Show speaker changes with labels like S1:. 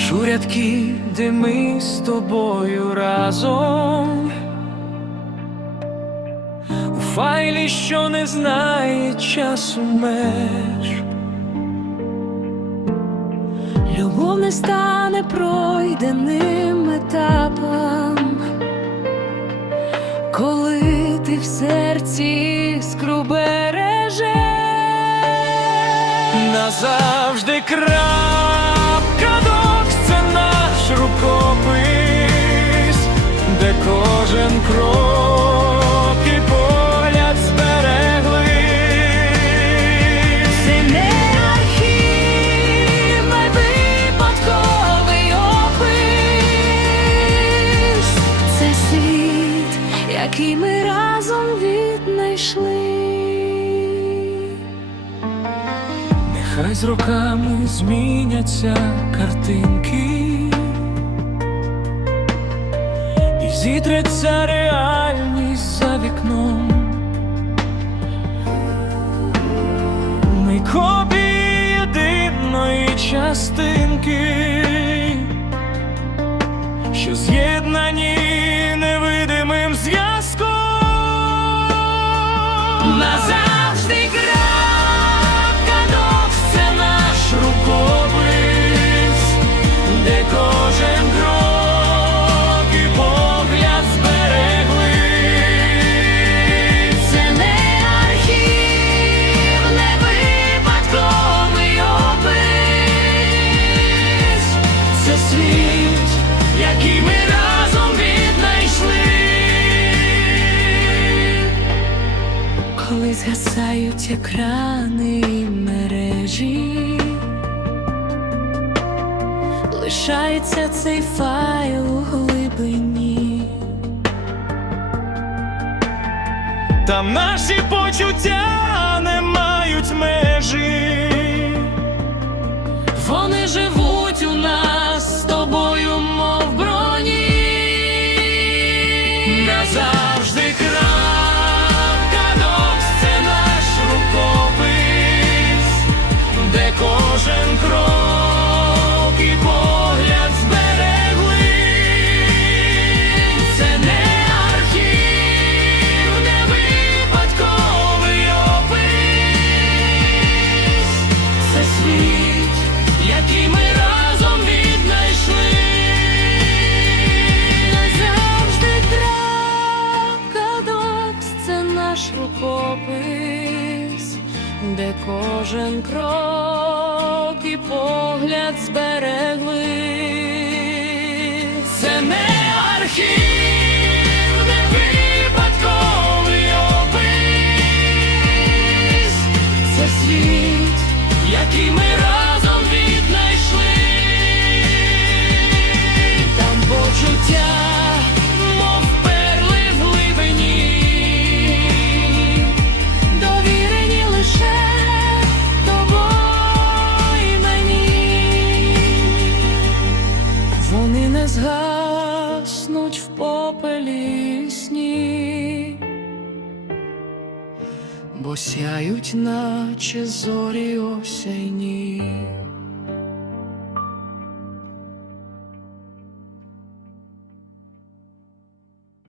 S1: Пишу рядки, де ми з тобою разом. У файлі, що не знає часу меж.
S2: Любов не стане пройденим етапом, коли ти в серці іскру бережеш.
S1: Назавжди крапка Нехай з роками зміняться картинки, і зітреться реальність за вікном. Ми копії єдиної частинки, що з'єднані який ми разом віднайшли.
S2: коли згасають екрани і мережі, лишається цей файл у глибині.
S1: Там наші почуття не мають межі. Кожен крок і погляд зберегли. Це не архів, не випадковий опис, який ми
S2: бо сяють, наче зорі осяйні.